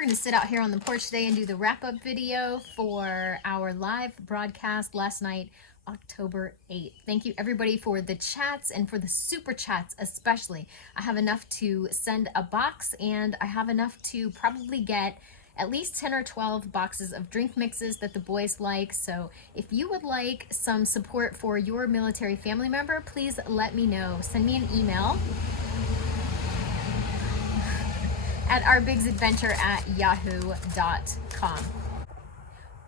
We're going to sit out here on the porch today and do the wrap-up video for our live broadcast last night, October 8th. Thank you everybody for the chats and for the super chats especially. I have enough to send a box, and I have enough to probably get at least 10 or 12 boxes of drink mixes that the boys like. So if you would like some support for your military family member, please let me know. Send me an email at ourbiggsadventure@yahoo.com.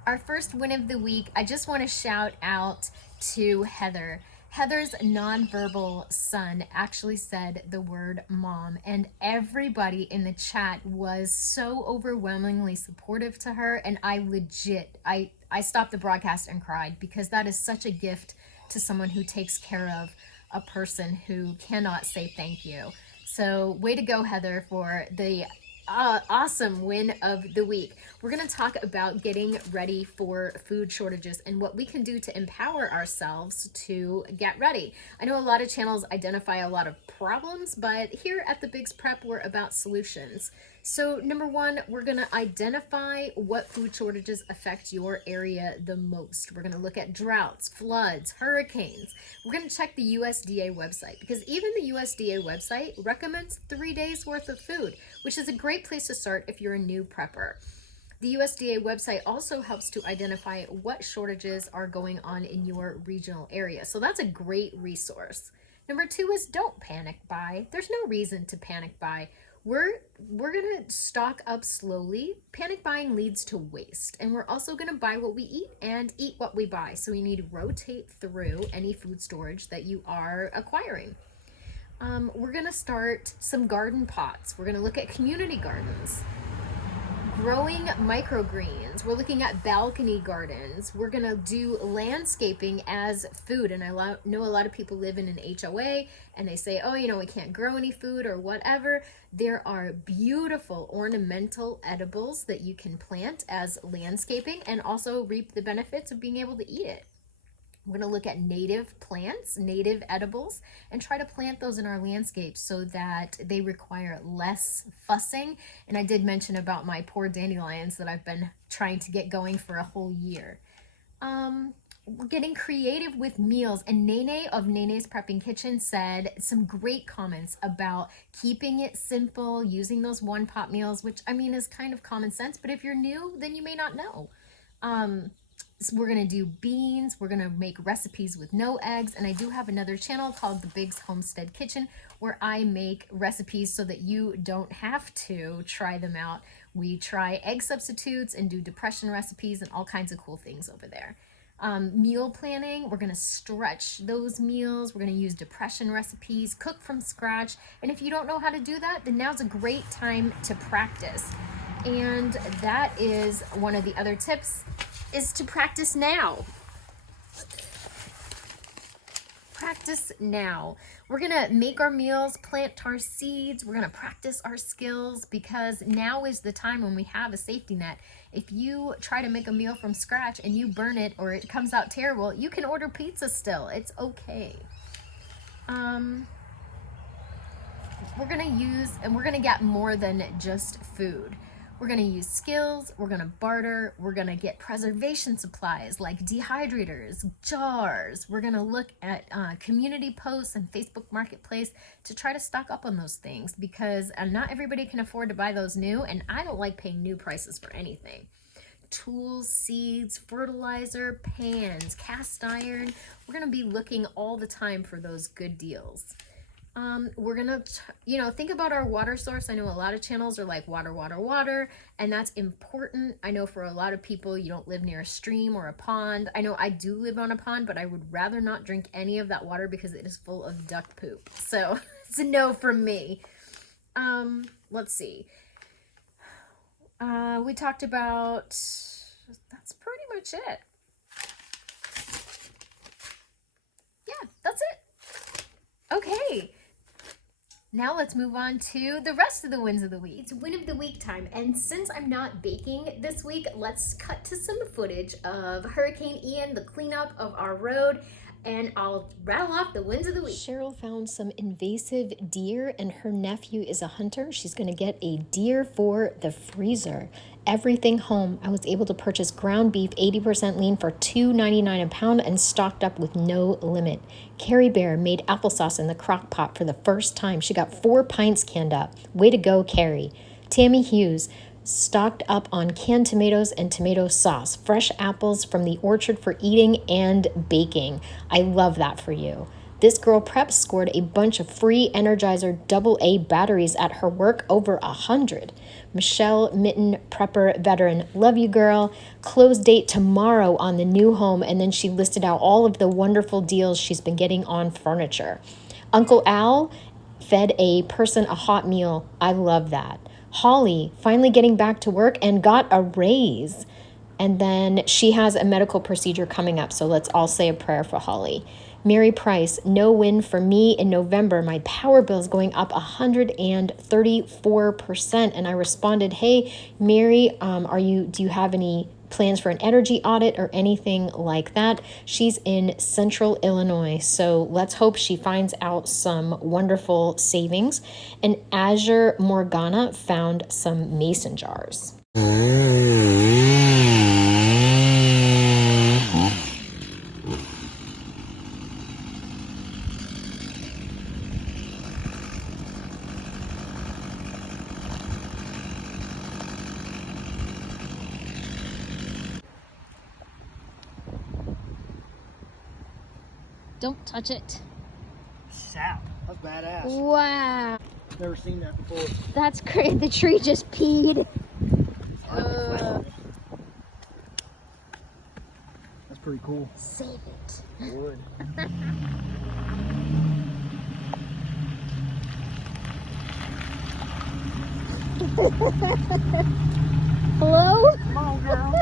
Our first win of the week, I just want to shout out to Heather. Heather's nonverbal son actually said the word mom, and everybody in the chat was so overwhelmingly supportive to her, and I stopped the broadcast and cried, because that is such a gift to someone who takes care of a person who cannot say thank you. So way to go, Heather, for the awesome win of the week. We're going to talk about getting ready for food shortages and what we can do to empower ourselves to get ready. I know a lot of channels identify a lot of problems, but here at the Biggs Prep, we're about solutions. So number one, we're going to identify what food shortages affect your area the most. We're going to look at droughts, floods, hurricanes. We're going to check the USDA website, because even the USDA website recommends 3 days worth of food, which is a great place to start if you're a new prepper. The USDA website also helps to identify what shortages are going on in your regional area. So that's a great resource. Number two is don't panic buy. There's no reason to panic buy. We're gonna stock up slowly. Panic buying leads to waste, and we're also gonna buy what we eat and eat what we buy. So we need to rotate through any food storage that you are acquiring. We're gonna start some garden pots. We're gonna look at community gardens, growing microgreens. We're looking at balcony gardens. We're gonna do landscaping as food. And I know a lot of people live in an HOA and they say, oh, we can't grow any food or whatever. There are beautiful ornamental edibles that you can plant as landscaping and also reap the benefits of being able to eat it. We're going to look at native plants, native edibles, and try to plant those in our landscapes so that they require less fussing. And I did mention about my poor dandelions that I've been trying to get going for a whole year. We're getting creative with meals, and Nene of Nene's Prepping Kitchen said some great comments about keeping it simple, using those one-pot meals, which I mean is kind of common sense, but if you're new, then you may not know. So we're going to do beans. We're going to make recipes with no eggs. And I do have another channel called the Biggs Homestead Kitchen where I make recipes so that you don't have to try them out. We try egg substitutes and do depression recipes and all kinds of cool things over there. Meal planning, we're going to stretch those meals. We're going to use depression recipes, cook from scratch. And if you don't know how to do that, then now's a great time to practice. And that is one of the other tips, is to practice now. Practice now. We're gonna make our meals, plant our seeds. We're gonna practice our skills, because now is the time when we have a safety net. If you try to make a meal from scratch and you burn it or it comes out terrible, you can order pizza still. It's okay. We're gonna get more than just food. We're gonna use skills, we're gonna barter, we're gonna get preservation supplies like dehydrators, jars. We're gonna look at community posts and Facebook Marketplace to try to stock up on those things, because not everybody can afford to buy those new, and I don't like paying new prices for anything. Tools, seeds, fertilizer, pans, cast iron. We're gonna be looking all the time for those good deals. We're gonna, think about our water source. I know a lot of channels are like water, water, water, and that's important. I know for a lot of people, you don't live near a stream or a pond. I know I do live on a pond, but I would rather not drink any of that water because it is full of duck poop. So it's a no from me. Let's see. We talked about, that's pretty much it. Yeah, that's it. Okay. Now let's move on to the rest of the wins of the week. It's win of the week time, and since I'm not baking this week, let's cut to some footage of Hurricane Ian, the cleanup of our road. and I'll rattle off the wins of the week. Cheryl found some invasive deer, and her nephew is a hunter. She's going to get a deer for the freezer. Everything home. I was able to purchase ground beef 80% lean for $2.99 a pound and stocked up with no limit. Carrie Bear made applesauce in the crock pot for the first time. She got 4 pints canned up. Way to go, Carrie. Tammy Hughes stocked up on canned tomatoes and tomato sauce, fresh apples from the orchard for eating and baking. I love that for you. This girl prep scored a bunch of free Energizer AA batteries at her work, over 100. Michelle Mitten, prepper veteran, love you, girl. Close date tomorrow on the new home, and then she listed out all of the wonderful deals she's been getting on furniture. Uncle Al fed a person a hot meal. I love that. Holly finally getting back to work and got a raise. And then she has a medical procedure coming up, so let's all say a prayer for Holly. Mary Price, no win for me in November. My power bill is going up 134%. And I responded, hey, Mary, do you have any plans for an energy audit or anything like that? She's in Central Illinois, so let's hope she finds out some wonderful savings. And Azure Morgana found some mason jars. Don't touch it. Sap. That's badass. Wow. Never seen that before. That's great. The tree just peed. That's pretty cool. Save it. Wood. Hello? Come on, girl.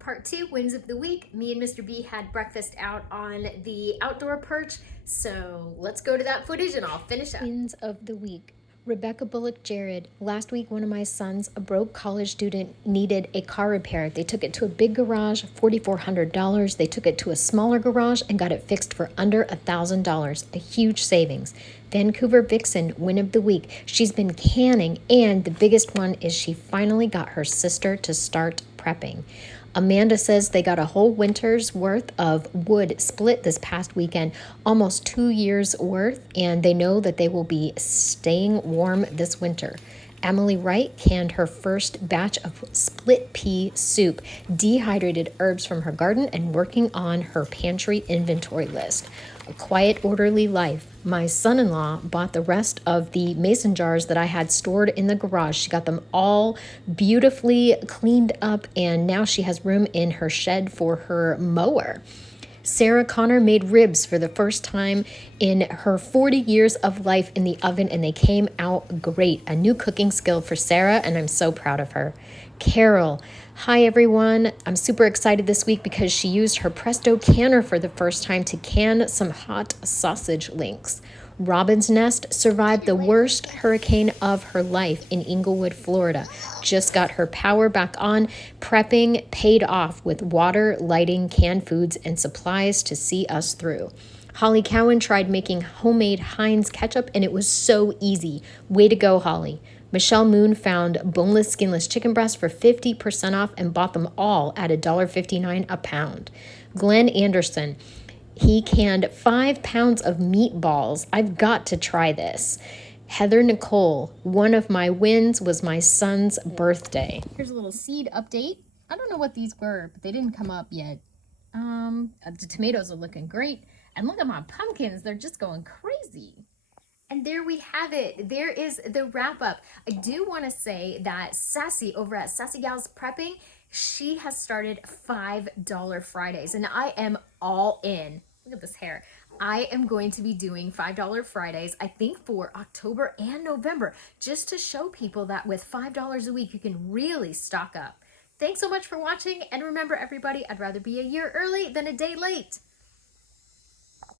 Part 2, wins of the week. Me and Mr. B had breakfast out on the outdoor perch, so let's go to that footage and I'll finish up. Wins of the week. Rebecca Bullock Jared. Last week, one of my sons, a broke college student, needed a car repair. They took it to a big garage, $4,400. They took it to a smaller garage and got it fixed for under $1,000, a huge savings. Vancouver Vixen, win of the week. She's been canning, and the biggest one is she finally got her sister to start prepping. Amanda says they got a whole winter's worth of wood split this past weekend, almost 2 years worth, and they know that they will be staying warm this winter. Emily Wright canned her first batch of split pea soup, dehydrated herbs from her garden, and working on her pantry inventory list. A quiet, orderly life. My son-in-law bought the rest of the mason jars that I had stored in the garage. She got them all beautifully cleaned up, and now she has room in her shed for her mower. Sarah Connor made ribs for the first time in her 40 years of life in the oven, and they came out great. A new cooking skill for Sarah, and I'm so proud of her. Carol, hi everyone. I'm super excited this week because she used her Presto canner for the first time to can some hot sausage links. Robin's Nest survived the worst hurricane of her life in Inglewood, Florida. Just got her power back on. Prepping paid off with water, lighting, canned foods, and supplies to see us through. Holly Cowan tried making homemade Heinz ketchup, and it was so easy. Way to go, Holly. Michelle Moon found boneless, skinless chicken breasts for 50% off and bought them all at $1.59 a pound. Glenn Anderson, he canned 5 pounds of meatballs. I've got to try this. Heather Nicole, one of my wins was my son's birthday. Here's a little seed update. I don't know what these were, but they didn't come up yet. The tomatoes are looking great. And look at my pumpkins. They're just going crazy. And there we have it. There is the wrap up. I do want to say that Sassy over at Sassy Gals Prepping, she has started $5 Fridays, and I am all in. Look at this hair. I am going to be doing $5 Fridays, I think for October and November, just to show people that with $5 a week, you can really stock up. Thanks so much for watching. And remember everybody, I'd rather be a year early than a day late.